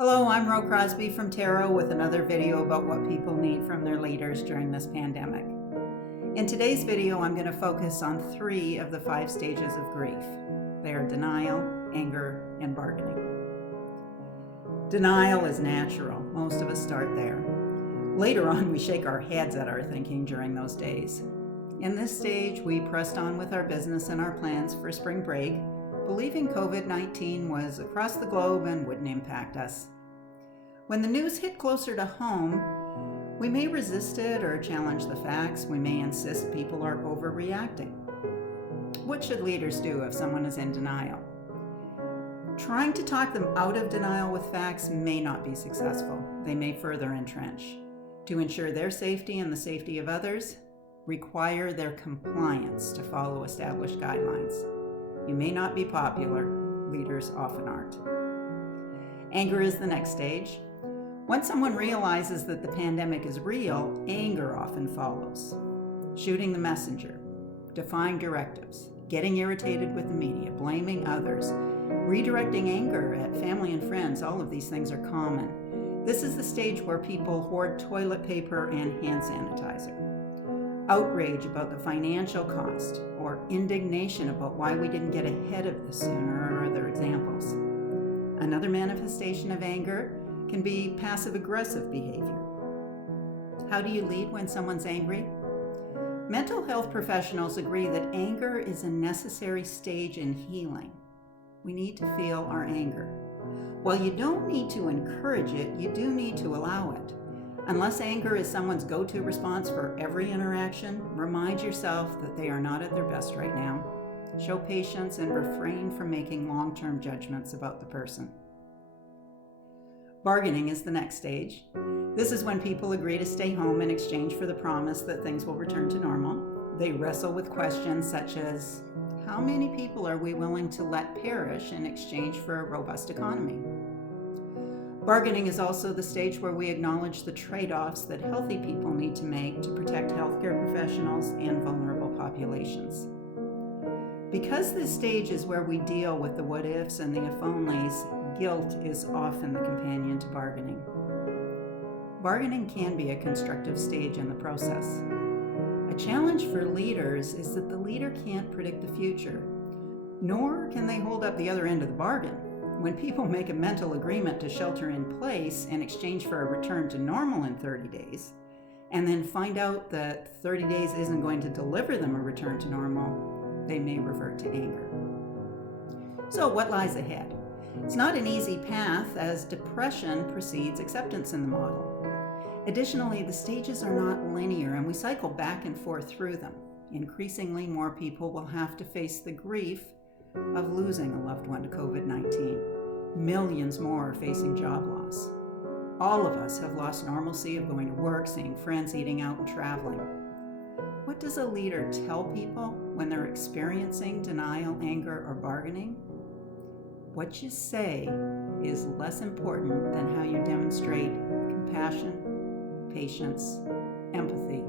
Hello, I'm Ro Crosbie from Tero with another video about what people need from their leaders during this pandemic. In today's video, I'm going to focus on 3 of the 5 stages of grief. They are denial, anger, and bargaining. Denial is natural. Most of us start there. Later on, we shake our heads at our thinking during those days. In this stage, we pressed on with our business and our plans for spring break, believing COVID-19 was across the globe and wouldn't impact us. When the news hit closer to home, we may resist it or challenge the facts. We may insist people are overreacting. What should leaders do if someone is in denial? Trying to talk them out of denial with facts may not be successful. They may further entrench. To ensure their safety and the safety of others, require their compliance to follow established guidelines. You may not be popular, leaders often aren't. Anger is the next stage. Once someone realizes that the pandemic is real, anger often follows. Shooting the messenger, defying directives, getting irritated with the media, blaming others, redirecting anger at family and friends, all of these things are common. This is the stage where people hoard toilet paper and hand sanitizer. Outrage about the financial cost, or indignation about why we didn't get ahead of this sooner, are other examples. Another manifestation of anger can be passive-aggressive behavior. How do you lead when someone's angry? Mental health professionals agree that anger is a necessary stage in healing. We need to feel our anger. While you don't need to encourage it, you do need to allow it. Unless anger is someone's go-to response for every interaction, remind yourself that they are not at their best right now. Show patience and refrain from making long-term judgments about the person. Bargaining is the next stage. This is when people agree to stay home in exchange for the promise that things will return to normal. They wrestle with questions such as, how many people are we willing to let perish in exchange for a robust economy? Bargaining is also the stage where we acknowledge the trade-offs that healthy people need to make to protect healthcare professionals and vulnerable populations. Because this stage is where we deal with the what-ifs and the if-onlys, guilt is often the companion to bargaining. Bargaining can be a constructive stage in the process. A challenge for leaders is that the leader can't predict the future, nor can they hold up the other end of the bargain. When people make a mental agreement to shelter in place in exchange for a return to normal in 30 days, and then find out that 30 days isn't going to deliver them a return to normal, they may revert to anger. So what lies ahead? It's not an easy path, as depression precedes acceptance in the model. Additionally, the stages are not linear, and we cycle back and forth through them. Increasingly, more people will have to face the grief of losing a loved one to COVID-19. Millions more are facing job loss. All of us have lost normalcy of going to work, seeing friends, eating out, and traveling. What does a leader tell people when they're experiencing denial, anger, or bargaining? What you say is less important than how you demonstrate compassion, patience, empathy,